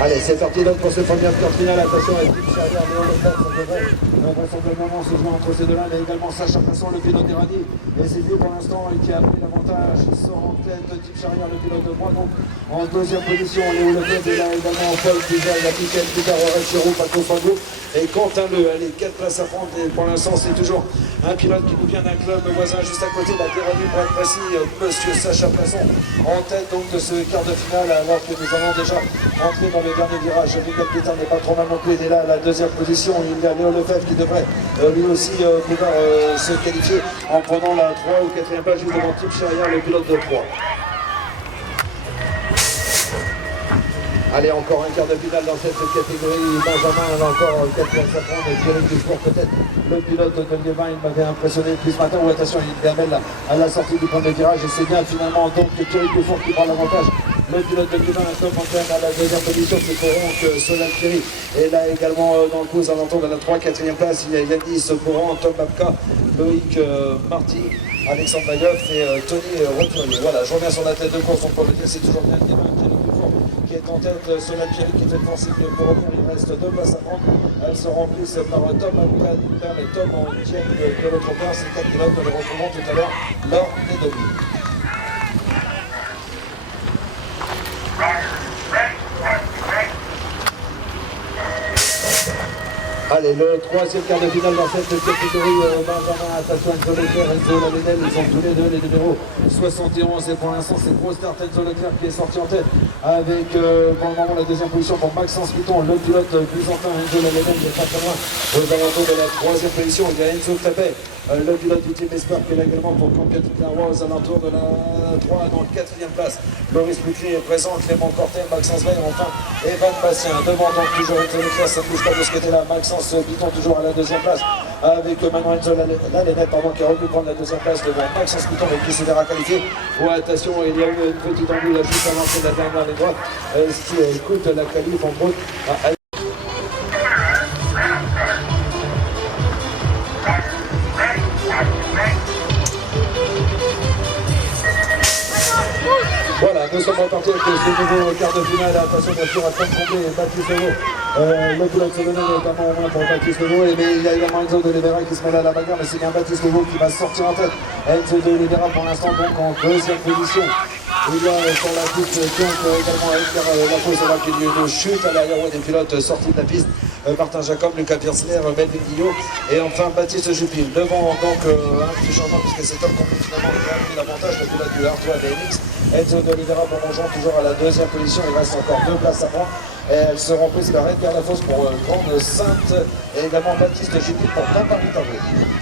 Allez, c'est parti donc pour ce premier quart final. Attention à Team Charrière, Léo Lopez, ça devrait vraisemblablement se jouer entre ces deux-là, mais également Sacha Passon, le pilote d'Irani. Et c'est lui pour l'instant qui a pris l'avantage. Il sort en tête Team Charrière, le pilote de moi. Donc en deuxième position, Léo Lopez est là également Paul Pizza, il y a Michael Pizarro, Chirou, Paco Fango et Quentin Le. Allez, 4 places à prendre. Et pour l'instant, c'est toujours un pilote qui nous vient d'un club voisin juste à côté, la Terrani, pour être précis, monsieur Sacha Passon, en tête donc de ce quart de finale, alors que nous allons déjà entrer dans le dernier virage. Michael Pétain n'est pas trop mal non plus, il est là à la deuxième position. Il y a Léo Lefebvre qui devrait lui aussi pouvoir se qualifier en prenant la 3 ou 4e place juste devant Team Charrière, le pilote de 3. Allez, encore un quart de finale dans cette catégorie. Benjamin a encore 4 places à prendre. Et Thierry Dufour, peut-être le pilote de Liévin, il m'avait impressionné depuis ce matin. Ou attention, il gamelle à la sortie du premier virage. Et c'est bien finalement donc Thierry Dufour qui prend l'avantage. Le pilote de Liévin, Tom Fontaine à la deuxième position. C'est Coron que Solal Thierry. Et là également dans le coup aux alentours de la 3 4e place, il y a Yanis Coron, Tom Babka, Loïc Marty, Alexandre Bayeuf et Tony Rotonnier. Voilà, je reviens sur la tête de course. On peut le dire, c'est toujours bien Liévin, qui est en tête, Solal Thierry qui est offensif pour revenir, il reste 2 places à prendre. Elles se remplissent par Tom Aboukan et Tom en tienne de l'autre part. C'est 4 pilotes que nous retrouvons tout à l'heure lors des demi. Allez, le 3e quart de finale dans cette catégorie, Benjamin Attention, Enzo Leclerc, Enzo Lavenel, ils sont tous les deux les numéros 71 et pour l'instant c'est Prostar Enzo Leclerc qui est sorti en tête avec pour le moment la deuxième position pour Maxence Piton, le pilote byzantin. Enzo Lavenel il est pas très loin aux alentours de la 3e position. Il y a Enzo Clapet, le pilote du Team Espoir qui est là également pour Campion Roy aux alentours de la 3 dans le 4e place. Boris Puclier est présent, Clément Cortel, Maxence Veil, enfin Evan Bastien. Devant donc toujours Enzo Leclerc, ça ne bouge pas de ce côté-là. Maxence Piton toujours à la 2e place avec Manuel Lalenette qui a revu prendre la 2e place devant Maxence Piton et qui se verra qualifié. Oh, attention, il y a eu une petite embûche juste à l'entrée de la dernière ligne droite. Ce qui coûte la qualif en gros. Voilà, nous sommes repartis avec ce nouveau quart de finale. Attention bien sûr à Tom Comblé et Baptiste Legault. Le pilote se donne notamment au moins pour Baptiste Legault. Mais il y a également Enzo de Oliveira qui se mêle à la bagarre. Mais c'est bien Baptiste Legault qui va sortir en tête. Enzo de Oliveira pour l'instant donc en 2e position. Il y a sur la piste donc également Edgar Lafaux, c'est là qu'il y a une chute à l'arrière des pilotes sortis de la piste. Martin Jacob, Lucas Piersler, Melvin Guillot et enfin Baptiste Jupil. Devant donc un petit changement puisque c'est Tom Comblé finalement qui a pris l'avantage, le pilote du Artois DMX. Enzo de Oliveira pour Mongeant toujours à la 2e position. Il reste encore 2 places à prendre. Et elles seront prises par Edgar Lafaux pour Grande Sainte et également Baptiste Jupil pour Paris-Tarbes.